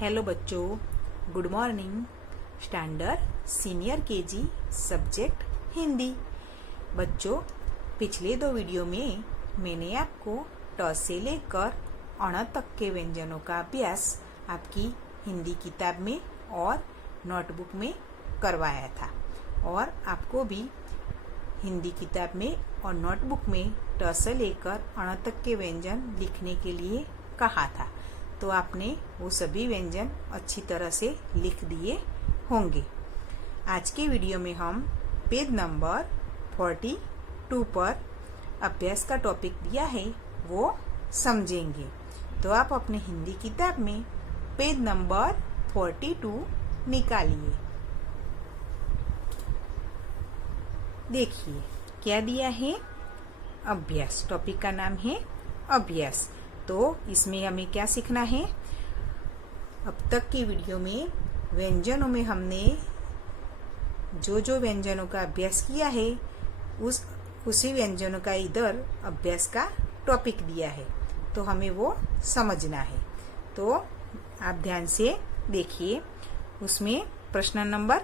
Hello बच्चों, good morning. Standard senior KG subject Hindi. बच्चों, पिछले 2 वीडियो में मैंने आपको ट से लेकर अण तक के व्यंजनों का अभ्यास आपकी हिंदी किताब में और नोटबुक में करवाया था और आपको भी हिंदी किताब में और नोटबुक में ट से लेकर अण तक के व्यंजन लिखने के लिए कहा था। तो आपने वो सभी व्यंजन अच्छी तरह से लिख दिए होंगे। आज के वीडियो में हम पेज नंबर 42 पर अभ्यास का टॉपिक दिया है वो समझेंगे। तो आप अपने हिंदी किताब में पेज नंबर 42 निकालिए। देखिए क्या दिया है, अभ्यास। टॉपिक का नाम है अभ्यास। तो इसमें हमें क्या सीखना है। अब तक की वीडियो में व्यंजनों में हमने जो व्यंजनों का अभ्यास किया है उसी व्यंजनों का इधर अभ्यास का टॉपिक दिया है, तो हमें वो समझना है। तो आप ध्यान से देखिए। उसमें प्रश्न नंबर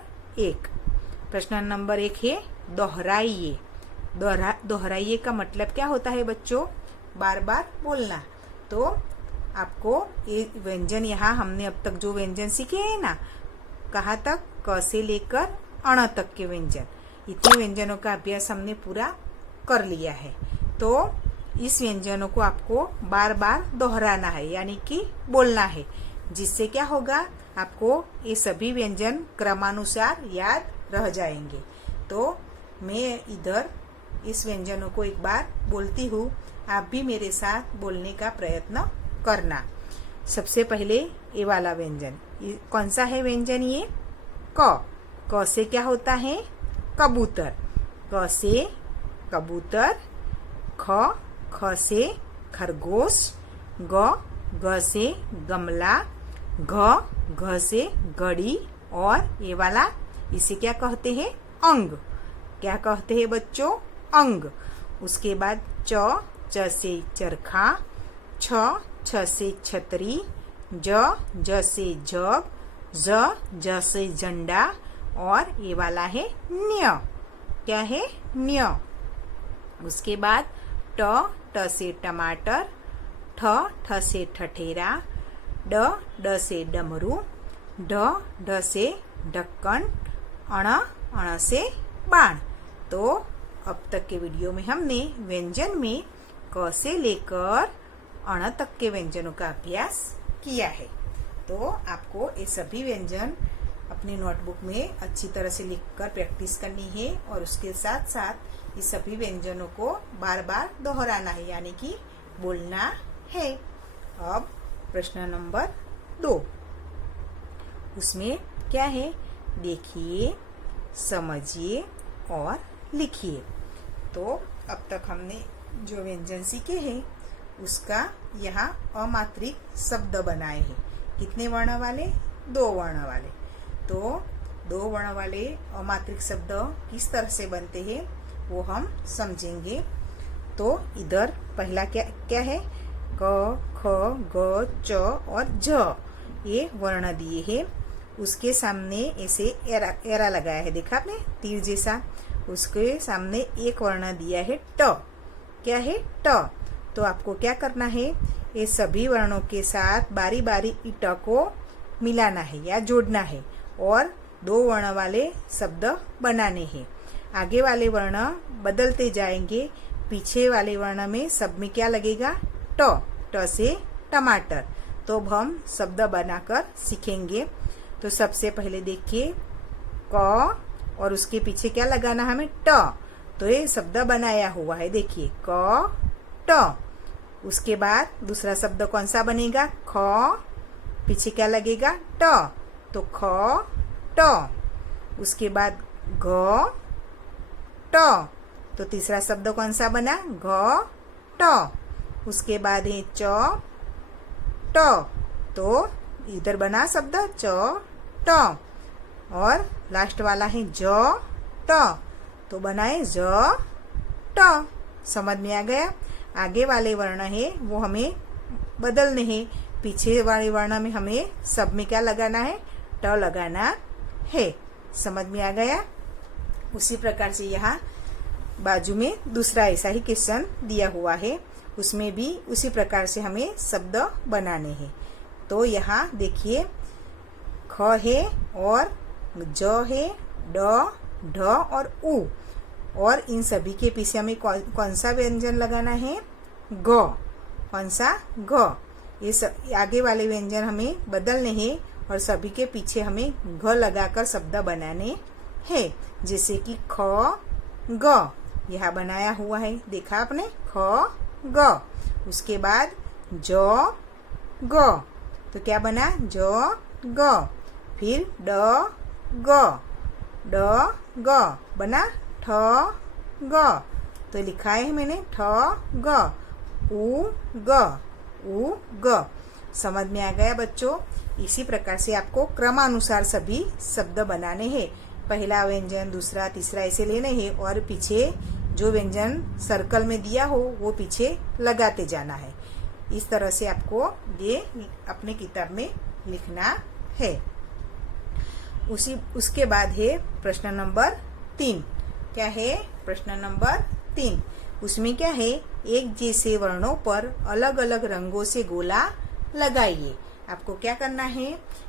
1 है दोहराइए। दोहराइए का मतलब क्या होता है बच्चों? बार बार बोलना। तो आपको ये व्यंजन, यहाँ हमने अब तक जो व्यंजन सीखे हैं ना, कहाँ तक? क से लेकर अण तक के व्यंजन, इतने व्यंजनों का अभ्यास हमने पूरा कर लिया है। तो इस व्यंजनों को आपको बार बार दोहराना है, यानी कि बोलना है, जिससे क्या होगा, आपको ये सभी व्यंजन क्रमानुसार याद रह जाएंगे। तो मैं इधर इस व्यंजनों को एक बार बोलती हूँ, आप भी मेरे साथ बोलने का प्रयत्न करना। सबसे पहले ये वाला व्यंजन, कौन सा है व्यंजन? ये क से क्या होता है? कबूतर। क से कबूतर। ख से खरगोश। ग से गमला। घ से घड़ी। और ये वाला, इसे क्या कहते हैं? अंग। क्या कहते हैं बच्चों? अंग। उसके बाद च से चरखा। छ से छतरी। ज से जग। ज से झंडा। और ये वाला है न्य। क्या है? न्य। उसके बाद ट से टमाटर। ठ से ठठेरा। ड से डमरू। ढ से ढक्कन। अण से बाण। तो अब तक के वीडियो में हमने व्यंजन में क से लेकर अण तक के व्यंजनों का अभ्यास किया है। तो आपको ये सभी व्यंजन अपनी नोटबुक में अच्छी तरह से लिखकर प्रैक्टिस करनी है और उसके साथ साथ इस सभी व्यंजनों को बार बार दोहराना है, यानी कि बोलना है। अब प्रश्न नंबर 2, उसमें क्या है? देखिए, समझिए और लिखिए। तो अब तक हमने जो व्यंजन सीखे हैं उसका यहाँ अमात्रिक शब्द बनाए हैं। कितने वर्ण वाले? 2 वर्ण वाले। तो 2 वर्ण वाले अमात्रिक शब्द किस तरह से बनते हैं वो हम समझेंगे। तो इधर पहला क्या है? क, ख, ग, च और झ, ये वर्ण दिए हैं। उसके सामने ऐसे एरा लगाया है, देखा आपने? तीर जैसा। उसके सामने एक वर्ण दिया है ट। क्या है? ट। तो आपको क्या करना है? ये सभी वर्णों के साथ बारी बारी ट को मिलाना है या जोड़ना है और 2 वर्ण वाले शब्द बनाने हैं। आगे वाले वर्ण बदलते जाएंगे। पीछे वाले वर्ण में सब में क्या लगेगा? ट। ट से टमाटर। तो अब हम शब्द बनाकर सीखेंगे। तो सबसे पहले देखिए, क और उसके पीछे क्या लगाना हमें? ट। तो ये शब्द बनाया हुआ है, देखिए, क ट। उसके बाद दूसरा शब्द कौन सा बनेगा? ख, पीछे क्या लगेगा? ट। तो ख ट। उसके बाद घ ट। तो तीसरा शब्द कौन सा बना? घ ट। उसके बाद है च ट। तो इधर बना शब्द च ट। और लास्ट वाला है ज ट। तो बनाए ज ट। समझ में आ गया? आगे वाले वर्ण है वो हमें बदलने हैं। पीछे वाले वर्ण में हमें सब में क्या लगाना है, ट लगाना है। समझ में आ गया। उसी प्रकार से यहाँ बाजू में दूसरा ऐसा ही क्वेश्चन दिया हुआ है, उसमें भी उसी प्रकार से हमें शब्द बनाने हैं। तो यहाँ देखिए ख है और ज है, ड, ढ और उ, और इन सभी के पीछे हमें कौन सा व्यंजन लगाना है, ग। कौन सा, ग। ये आगे वाले व्यंजन हमें बदलने हैं और सभी के पीछे हमें घ लगाकर शब्द बनाने हैं। जैसे कि ख ग, यह बनाया हुआ है, देखा आपने, ख ग। उसके बाद ज ग, तो क्या बना, ज ग। फिर ड ग, ड ग बना ठ ग, तो लिखा है मैंने ठ ग, उ ग, उ ग। समझ में आ गया बच्चों। इसी प्रकार से आपको क्रमानुसार सभी शब्द बनाने हैं। पहला व्यंजन, दूसरा, तीसरा ऐसे लेने हैं और पीछे जो व्यंजन सर्कल में दिया हो वो पीछे लगाते जाना है। इस तरह से आपको ये अपने किताब में लिखना है। उसके बाद है प्रश्न नंबर 3। क्या है, प्रश्न नंबर 3। उसमें क्या है, एक जैसे वर्णों पर अलग अलग रंगों से गोला लगाइए। आपको क्या करना है,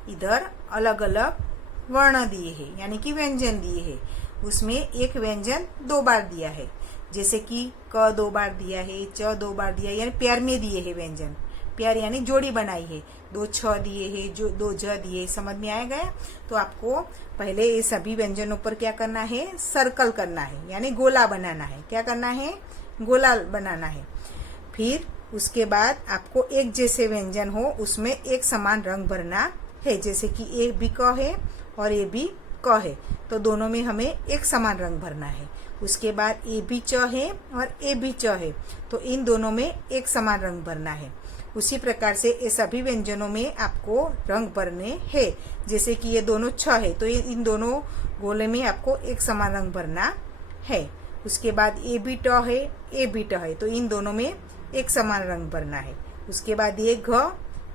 इधर अलग अलग वर्ण दिए हैं, यानी कि व्यंजन दिए हैं। उसमें एक व्यंजन 2 बार दिया है, जैसे कि क 2 बार दिया है, च 2 बार दिया है, यानी प्यार में दिए है व्यंजन। प्यार यानी जोड़ी बनाई है, 2 छ दिए है, जो 2 ज दिए। समझ में आ गया। तो आपको पहले ये सभी व्यंजनों पर क्या करना है, सर्कल करना है, यानी गोला बनाना है। क्या करना है, गोला बनाना है। फिर उसके बाद आपको एक जैसे व्यंजन हो उसमें एक समान रंग भरना है। जैसे कि ए भी क है और ए भी क है, तो दोनों में हमें एक समान रंग भरना है। उसके बाद ए भी च है और ए भी च है, तो इन दोनों में एक समान रंग भरना है। उसी प्रकार से ये सभी व्यंजनों में आपको रंग भरने हैं। जैसे कि ये दोनों छ है, तो इन दोनों गोले में आपको एक समान रंग भरना है। उसके बाद ए भी ट है, ए भी ट है, तो इन दोनों में एक समान रंग भरना है। उसके बाद ये घ,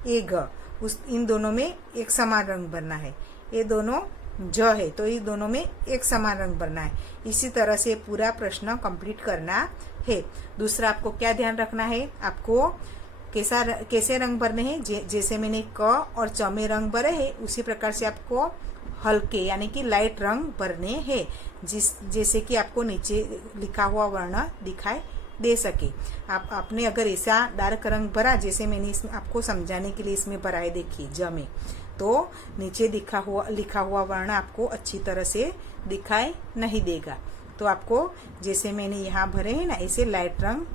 ए घ, इन दोनों में एक समान रंग भरना है। ये दोनों ज है, तो ये दोनों में एक समान रंग भरना है। इसी तरह से पूरा प्रश्न कंप्लीट करना है। दूसरा आपको क्या ध्यान रखना है, आपको कैसे रंग भरने हैं। जैसे मैंने क और च में रंग भरे हैं, उसी प्रकार से आपको हल्के यानी कि लाइट रंग भरने हैं, जैसे कि आपको नीचे लिखा हुआ वर्ण दिखाई दे सके। आपने अगर ऐसा डार्क रंग भरा, जैसे मैंने इसमें आपको समझाने के लिए इसमें भरा है, देखिए ज में, तो नीचे लिखा हुआ वर्ण आपको अच्छी तरह से दिखाई नहीं देगा। तो आपको जैसे मैंने यहाँ भरे हैं ना, ऐसे लाइट रंग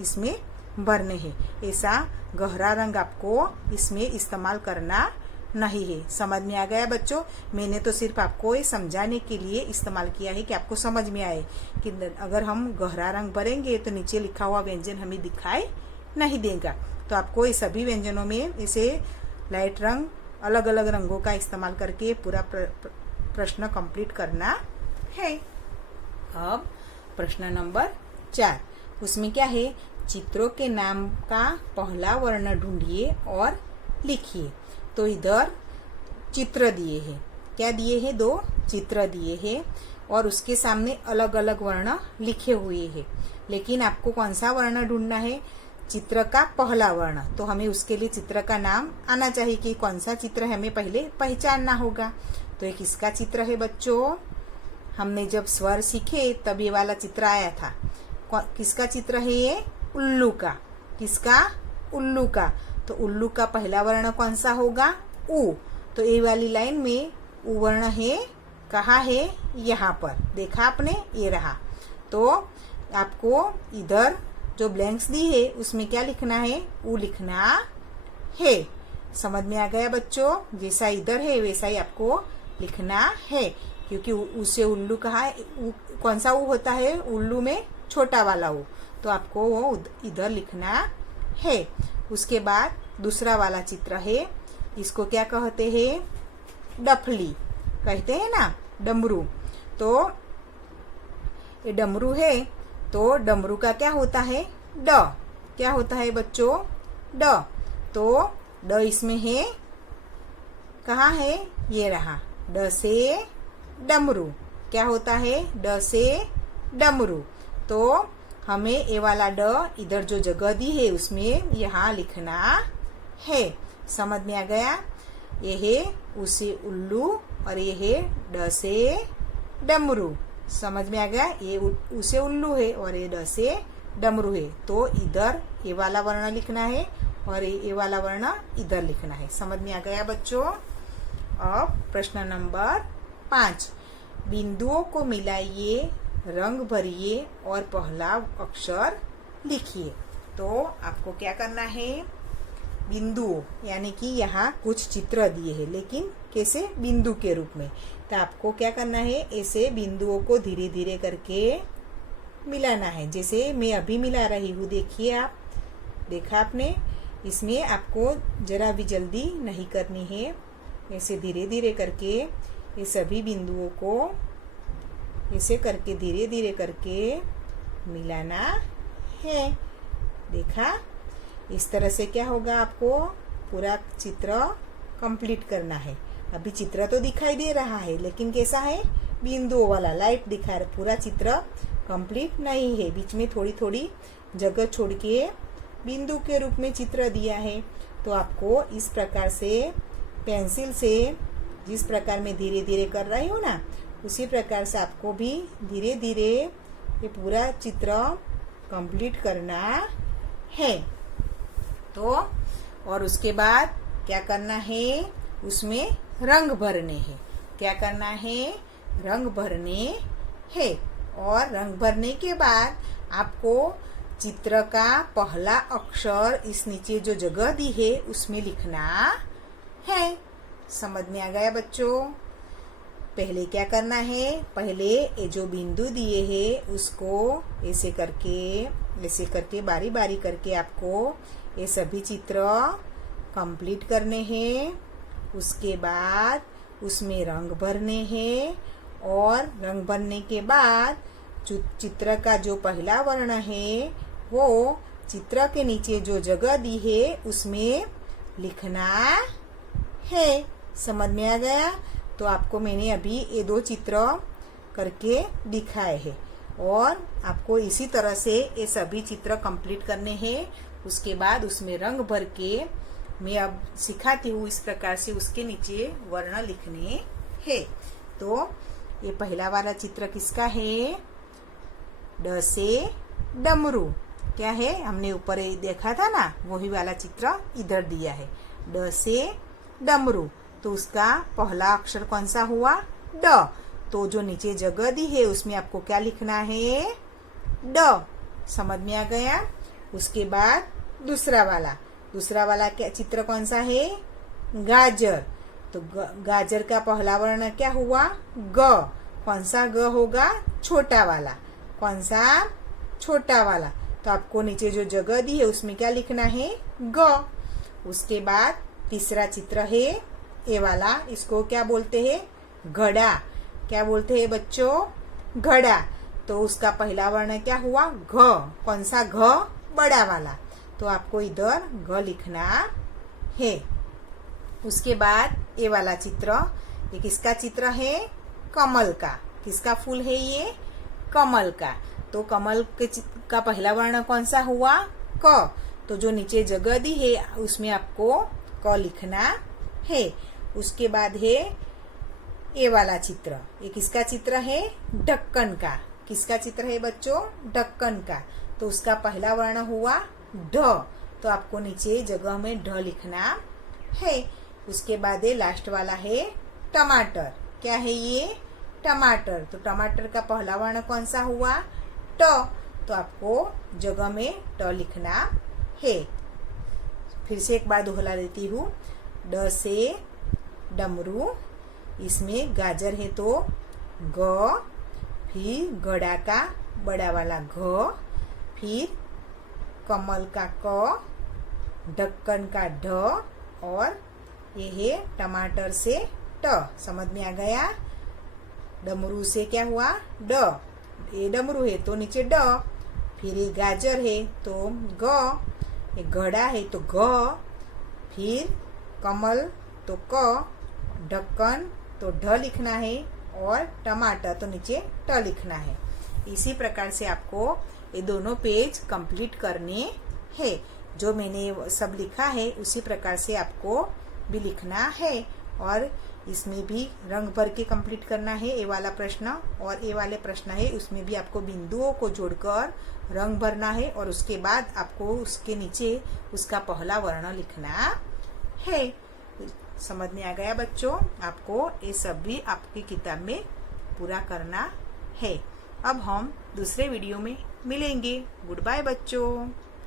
इसमें भरने हैं। ऐसा गहरा रंग आपको इसमें इस्तेमाल करना नहीं है। समझ में आ गया बच्चों। मैंने तो सिर्फ आपको ये समझाने के लिए इस्तेमाल किया है कि आपको समझ में आए कि अगर हम गहरा रंग भरेंगे तो नीचे लिखा हुआ व्यंजन हमें दिखाई नहीं देगा। तो आपको ये सभी व्यंजनों में ऐसे लाइट रंग, अलग अलग रंगों का इस्तेमाल करके पूरा प्रश्न कंप्लीट करना है। अब प्रश्न नंबर 4, उसमें क्या है, चित्रों के नाम का पहला वर्ण ढूंढिए और लिखिए। तो इधर चित्र दिए हैं, क्या दिए हैं, 2 चित्र दिए हैं और उसके सामने अलग अलग वर्ण लिखे हुए हैं। लेकिन आपको कौन सा वर्ण ढूंढना है, चित्र का पहला वर्ण। तो हमें उसके लिए चित्र का नाम आना चाहिए कि कौन सा चित्र है, हमें पहले पहचानना होगा। तो ये किसका चित्र है बच्चों, हमने जब स्वर सीखे तब ये वाला चित्र आया था। किसका चित्र है ये, उल्लू का। किसका, उल्लू का। तो उल्लू का पहला वर्ण कौन सा होगा, उ। तो ये वाली लाइन में उ वर्ण है, कहाँ है, यहाँ पर, देखा आपने, ये रहा। तो आपको इधर जो ब्लैंक्स दी है उसमें क्या लिखना है, उ लिखना है। समझ में आ गया बच्चों। जैसा इधर है वैसा ही आपको लिखना है, क्योंकि उसे उल्लू कहा है। कौन सा उ होता है, उल्लू में छोटा वाला उ, तो आपको वो इधर लिखना है। उसके बाद दूसरा वाला चित्र है, इसको क्या कहते हैं, डफली कहते हैं ना, डमरू। तो ये डमरू है, तो डमरू का क्या होता है, ड। क्या होता है बच्चों, ड। तो ड इसमें है, कहाँ है, ये रहा। ड से डमरू, क्या होता है, ड से डमरू। तो हमें ये वाला ड इधर जो जगह दी है उसमें यहाँ लिखना है। समझ में आ गया। ये है उसे उल्लू और ये है ड से डमरू। समझ में आ गया। ये उसे उल्लू है और ये ड से डमरू है। तो इधर ये वाला वर्ण लिखना है और ये वाला वर्ण इधर लिखना है। समझ में आ गया बच्चों। अब प्रश्न नंबर 5, बिंदुओं को मिलाइए, रंग भरिए और पहला अक्षर लिखिए। तो आपको क्या करना है, बिंदुओं यानी कि यहाँ कुछ चित्र दिए हैं लेकिन कैसे, बिंदु के रूप में। तो आपको क्या करना है, ऐसे बिंदुओं को धीरे धीरे करके मिलाना है। जैसे मैं अभी मिला रही हूँ, देखिए आप, देखा आपने। इसमें आपको जरा भी जल्दी नहीं करनी है। ऐसे धीरे धीरे करके ये सभी बिंदुओं को ऐसे करके धीरे धीरे करके मिलाना है। देखा, इस तरह से क्या होगा, आपको पूरा चित्र कंप्लीट करना है। अभी चित्र तो दिखाई दे रहा है लेकिन कैसा है, बिंदुओं वाला लाइट दिखा रहा, पूरा चित्र कंप्लीट नहीं है। बीच में थोड़ी थोड़ी जगह छोड़ के बिंदु के रूप में चित्र दिया है। तो आपको इस प्रकार से पेंसिल से, जिस प्रकार में धीरे धीरे कर रही हूँ ना, उसी प्रकार से आपको भी धीरे धीरे ये पूरा चित्र कंप्लीट करना है। तो और उसके बाद क्या करना है, उसमें रंग भरने हैं। क्या करना है, रंग भरने हैं। और रंग भरने के बाद आपको चित्र का पहला अक्षर इस नीचे जो जगह दी है उसमें लिखना है। समझ में आ गया बच्चों। पहले क्या करना है, पहले ये जो बिंदु दिए हैं उसको ऐसे करके बारी बारी करके आपको ये सभी चित्र कंप्लीट करने हैं। उसके बाद उसमें रंग भरने हैं और रंग भरने के बाद चित्र का जो पहला वर्ण है वो चित्र के नीचे जो जगह दी है उसमें लिखना है। समझ में आ गया। तो आपको मैंने अभी ये 2 चित्र करके दिखाए हैं और आपको इसी तरह से ये सभी चित्र कंप्लीट करने हैं। उसके बाद उसमें रंग भर के मैं अब सिखाती हूँ, इस प्रकार से उसके नीचे वर्ण लिखने हैं। तो ये पहला वाला चित्र किसका है, ड से डमरू। क्या है, हमने ऊपर देखा था ना, वही वाला चित्र इधर दिया है, ड से डमरू। तो उसका पहला अक्षर कौन सा हुआ, ड। तो जो नीचे जगह दी है उसमें आपको क्या लिखना है, ड। समझ में आ गया। उसके बाद दूसरा वाला क्या चित्र कौन सा है, गाजर। तो गाजर का पहला वर्ण क्या हुआ, ग। कौन सा ग होगा, छोटा वाला। कौन सा, छोटा वाला। तो आपको नीचे जो जगह दी है उसमें क्या लिखना है, ग। उसके बाद तीसरा चित्र है ये वाला, इसको क्या बोलते हैं, घड़ा। क्या बोलते हैं बच्चों, घड़ा। तो उसका पहला वर्ण क्या हुआ, घ। कौन सा घ, बड़ा वाला। तो आपको इधर घ लिखना है। उसके बाद ये वाला चित्र, ये किसका चित्र है, कमल का। किसका फूल है ये, कमल का। तो कमल का पहला वर्ण कौन सा हुआ, क। तो जो नीचे जगह दी है उसमें आपको क लिखना है। उसके बाद है ये वाला चित्र, ये किसका चित्र है, ढक्कन का। किसका चित्र है बच्चों, ढक्कन का। तो उसका पहला वर्ण हुआ ढ। तो आपको नीचे जगह में ढ लिखना है। उसके बाद ये लास्ट वाला है टमाटर। क्या है ये, टमाटर। तो टमाटर का पहला वर्ण कौन सा हुआ, ट। तो आपको जगह में ट लिखना है। फिर से एक बार दोहरा देती हूँ, ड से डमरू, इसमें गाजर है तो ग, फिर घड़ा का बड़ा वाला घ, फिर कमल का क, ढक्कन का ढ और ये है टमाटर से ट। समझ में आ गया। डमरू से क्या हुआ, ड। ये डमरू है तो नीचे ड, फिर ये गाजर है तो ग, ये घड़ा है तो घ, फिर कमल तो क, ढक्कन तो ढ लिखना है और टमाटर तो नीचे ट लिखना है। इसी प्रकार से आपको ये दोनों पेज कंप्लीट करने हैं। जो मैंने सब लिखा है उसी प्रकार से आपको भी लिखना है और इसमें भी रंग भर के कंप्लीट करना है ये वाला प्रश्न, और ये वाले प्रश्न है उसमें भी आपको बिंदुओं को जोड़कर रंग भरना है और उसके बाद आपको उसके नीचे उसका पहला वर्ण लिखना है। समझ में आ गया बच्चों? आपको ये सब भी आपकी किताब में पूरा करना है। अब हम दूसरे वीडियो में मिलेंगे। गुड बाय बच्चों।